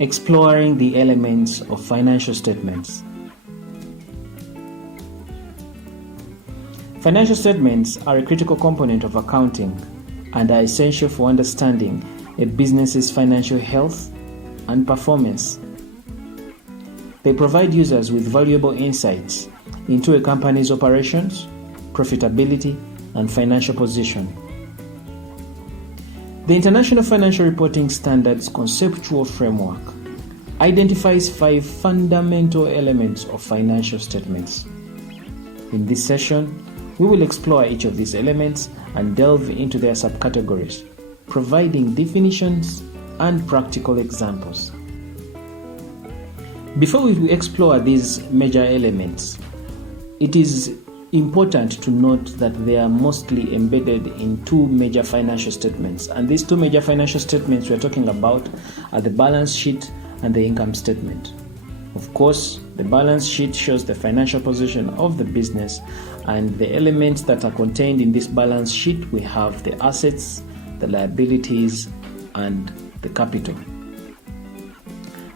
Exploring the elements of financial statements. Financial statements are a critical component of accounting and are essential for understanding a business's financial health and performance. They provide users with valuable insights into a company's operations, profitability, and financial position. The International Financial Reporting Standards conceptual framework identifies 5 fundamental elements of financial statements. In this session, we will explore each of these elements and delve into their subcategories, providing definitions and practical examples. Before we explore these major elements, it is important to note that they are mostly embedded in 2 major financial statements. And these 2 major financial statements we are talking about are the balance sheet and the income statement. Of course, the balance sheet shows the financial position of the business, and the elements that are contained in this balance sheet, we have the assets, the liabilities, and the capital.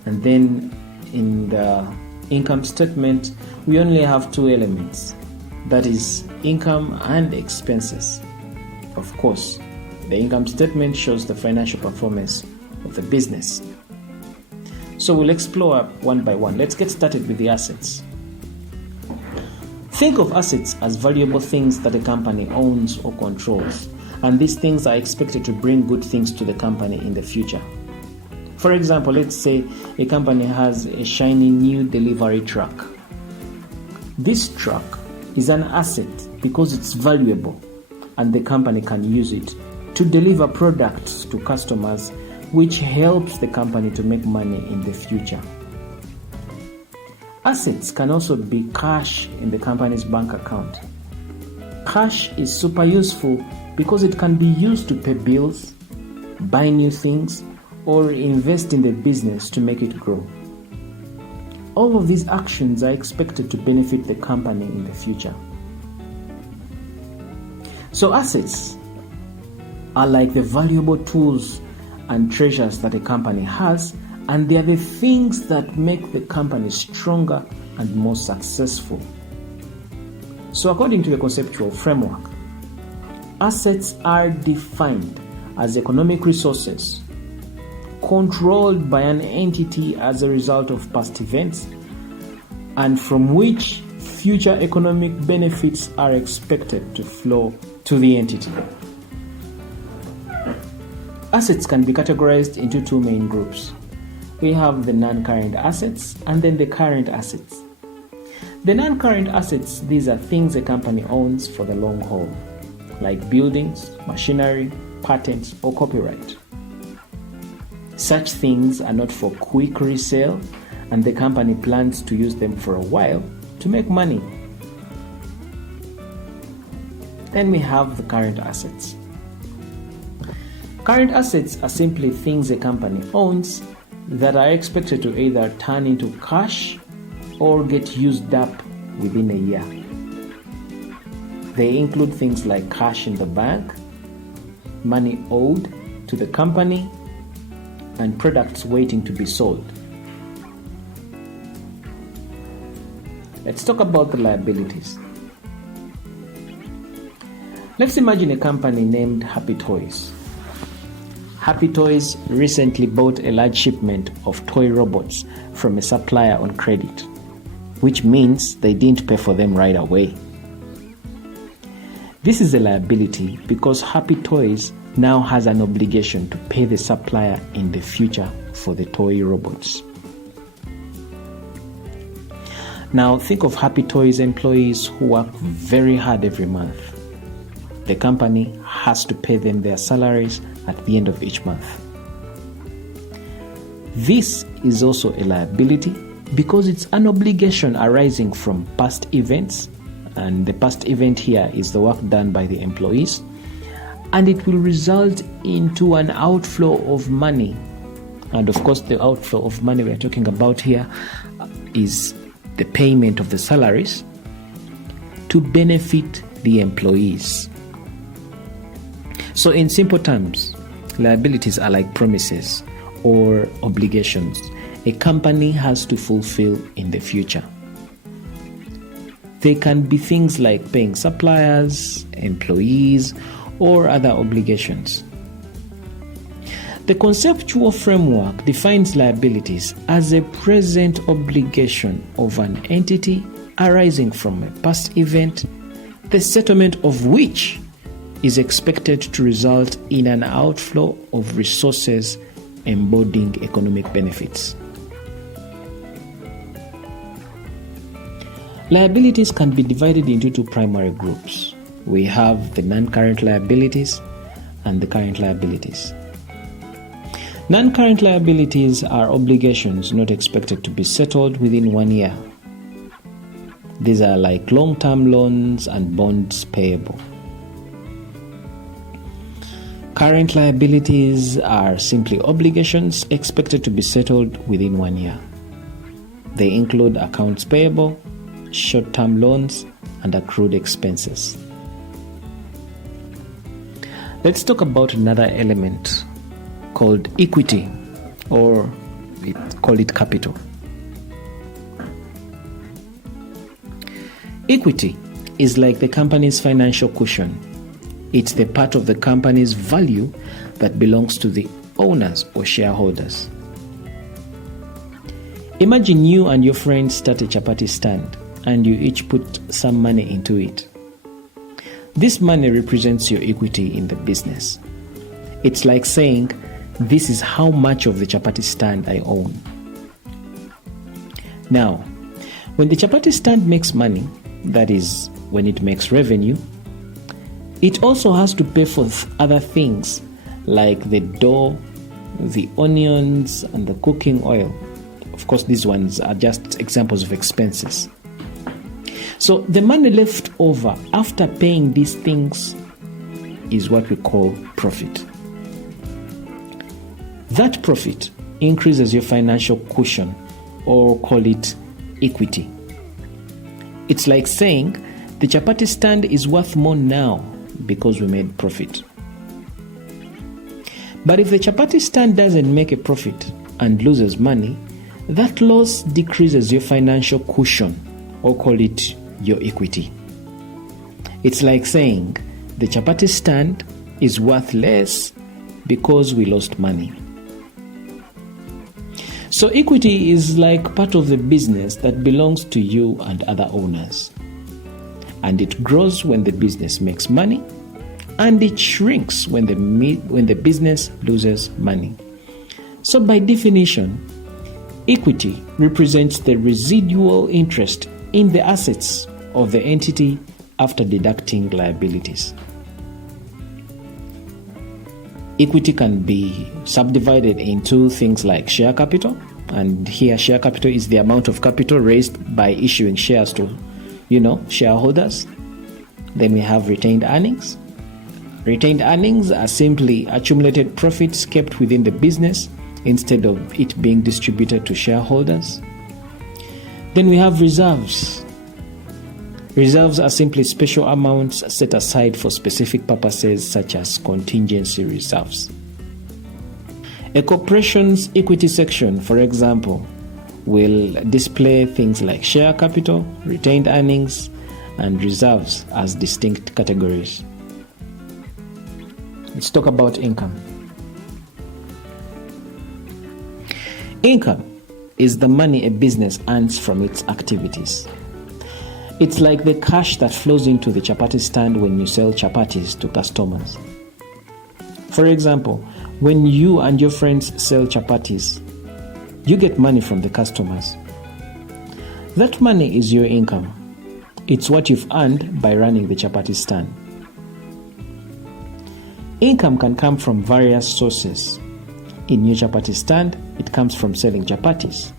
And then in the income statement, we only have 2 elements, that is income and expenses. Of course, the income statement shows the financial performance of the business. So we'll explore one by one. Let's get started with the assets. Think of assets as valuable things that a company owns or controls, and these things are expected to bring good things to the company in the future. For example, let's say a company has a shiny new delivery truck. This truck is an asset because it's valuable and the company can use it to deliver products to customers, which helps the company to make money in the future. Assets can also be cash in the company's bank account. Cash is super useful because it can be used to pay bills, buy new things, or invest in the business to make it grow. All of these actions are expected to benefit the company in the future. So assets are like the valuable tools and treasures that a company has, and they are the things that make the company stronger and more successful. So according to the conceptual framework, assets are defined as economic resources controlled by an entity as a result of past events, and from which future economic benefits are expected to flow to the entity. Assets can be categorized into 2 main groups. We have the non-current assets and then the current assets. The non-current assets, these are things a company owns for the long haul, like buildings, machinery, patents, or copyright. Such things are not for quick resale, and the company plans to use them for a while to make money. Then we have the current assets. Current assets are simply things a company owns that are expected to either turn into cash or get used up within a year. They include things like cash in the bank, money owed to the company, and products waiting to be sold. Let's talk about the liabilities. Let's imagine a company named Happy Toys. Happy Toys recently bought a large shipment of toy robots from a supplier on credit, which means they didn't pay for them right away. This is a liability because Happy Toys now has an obligation to pay the supplier in the future for the toy robots. Now think of Happy Toys employees who work very hard every month. The company has to pay them their salaries at the end of each month. This is also a liability because it's an obligation arising from past events, and the past event here is the work done by the employees, and it will result into an outflow of money. And of course, the outflow of money we're talking about here is the payment of the salaries to benefit the employees. So in simple terms, liabilities are like promises or obligations a company has to fulfill in the future. They can be things like paying suppliers, employees, or other obligations. The conceptual framework defines liabilities as a present obligation of an entity arising from a past event, the settlement of which is expected to result in an outflow of resources embodying economic benefits. Liabilities can be divided into two primary groups. We have the non-current liabilities and the current liabilities. Non-current liabilities are obligations not expected to be settled within 1 year. These are like long-term loans and bonds payable. Current liabilities are simply obligations expected to be settled within 1 year. They include accounts payable, short-term loans, and accrued expenses. Let's talk about another element called equity, or we call it capital. Equity is like the company's financial cushion. It's the part of the company's value that belongs to the owners or shareholders. Imagine you and your friends start a chapati stand and you each put some money into it. This money represents your equity in the business. It's like saying, this is how much of the chapati stand I own. Now, when the chapati stand makes money, that is, when it makes revenue, it also has to pay for other things like the dough, the onions, and the cooking oil. Of course, these ones are just examples of expenses. So the money left over after paying these things is what we call profit. That profit increases your financial cushion, or call it equity. It's like saying the chapati stand is worth more now because we made profit. But if the chapati stand doesn't make a profit and loses money, that loss decreases your financial cushion, or call it your equity. It's like saying the chapati stand is worth less because we lost money. So equity is like part of the business that belongs to you and other owners. And it grows when the business makes money, and it shrinks when the business loses money. So by definition, equity represents the residual interest in the assets of the entity after deducting liabilities. Equity can be subdivided into things like share capital, and here share capital is the amount of capital raised by issuing shares to, shareholders. Then we have retained earnings. Retained earnings are simply accumulated profits kept within the business instead of it being distributed to shareholders. Then we have reserves. Reserves are simply special amounts set aside for specific purposes, such as contingency reserves. A corporation's equity section, for example, will display things like share capital, retained earnings, and reserves as distinct categories. Let's talk about income. Income is the money a business earns from its activities. It's like the cash that flows into the chapati stand when you sell chapatis to customers. For example, when you and your friends sell chapatis, you get money from the customers. That money is your income. It's what you've earned by running the chapati stand. Income can come from various sources. In your chapati stand, it comes from selling chapatis.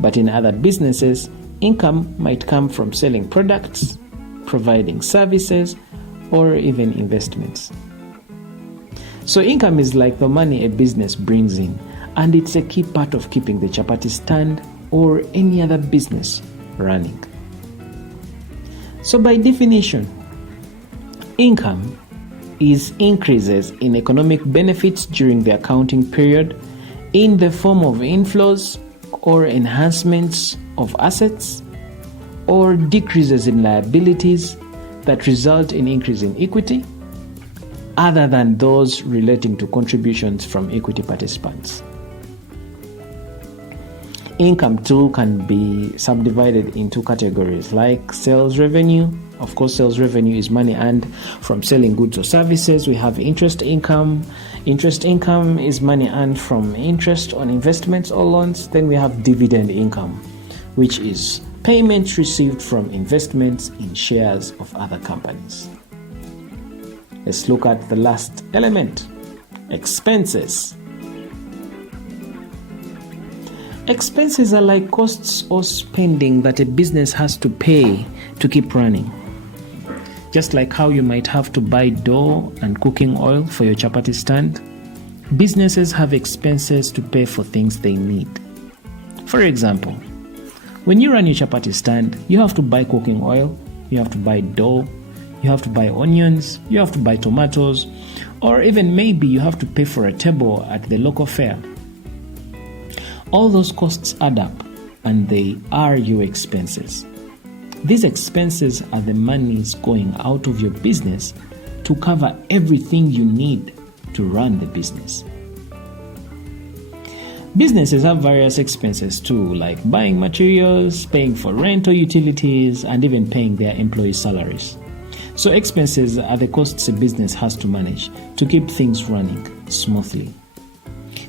But in other businesses, income might come from selling products, providing services, or even investments. So income is like the money a business brings in, and it's a key part of keeping the chapati stand or any other business running. So by definition, income is increases in economic benefits during the accounting period in the form of inflows or enhancements of assets, or decreases in liabilities that result in increase in equity, other than those relating to contributions from equity participants. Income too can be subdivided into categories like sales revenue. Of course, sales revenue is money earned from selling goods or services. We have interest income. Interest income is money earned from interest on investments or loans. Then we have dividend income, which is payments received from investments in shares of other companies. Let's look at the last element, expenses. Expenses are like costs or spending that a business has to pay to keep running. Just like how you might have to buy dough and cooking oil for your chapati stand, businesses have expenses to pay for things they need. For example, when you run your chapati stand, you have to buy cooking oil, you have to buy dough, you have to buy onions, you have to buy tomatoes, or even maybe you have to pay for a table at the local fair. All those costs add up, and they are your expenses. These expenses are the monies going out of your business to cover everything you need to run the business. Businesses have various expenses too, like buying materials, paying for rent or utilities, and even paying their employees' salaries. So expenses are the costs a business has to manage to keep things running smoothly.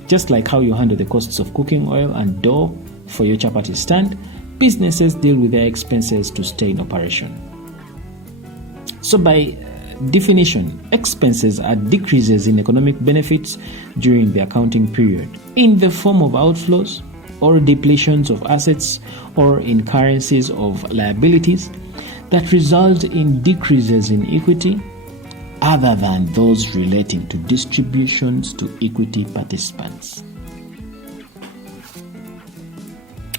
Just like how you handle the costs of cooking oil and dough for your chapati stand, businesses deal with their expenses to stay in operation. So by definition, expenses are decreases in economic benefits during the accounting period in the form of outflows or depletions of assets or incurrences of liabilities that result in decreases in equity, other than those relating to distributions to equity participants.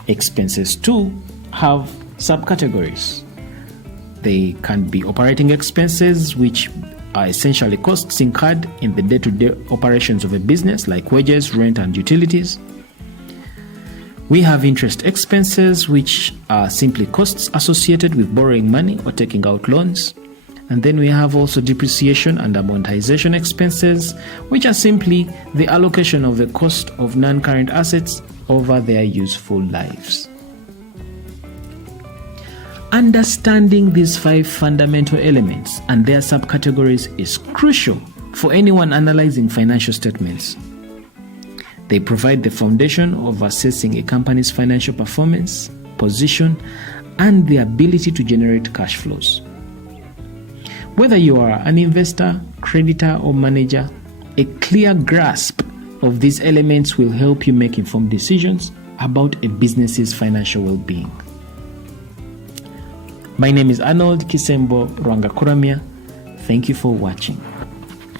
Expenses too have subcategories. They can be operating expenses, which are essentially costs incurred in the day-to-day operations of a business, like wages, rent, and utilities. We have interest expenses, which are simply costs associated with borrowing money or taking out loans. And then we have also depreciation and amortization expenses, which are simply the allocation of the cost of non-current assets over their useful lives. Understanding these 5 fundamental elements and their subcategories is crucial for anyone analyzing financial statements. They provide the foundation of assessing a company's financial performance, position, and the ability to generate cash flows. Whether you are an investor, creditor, or manager, a clear grasp of these elements will help you make informed decisions about a business's financial well-being. My name is Arnold Kisembo Rwangakuramia. Thank you for watching.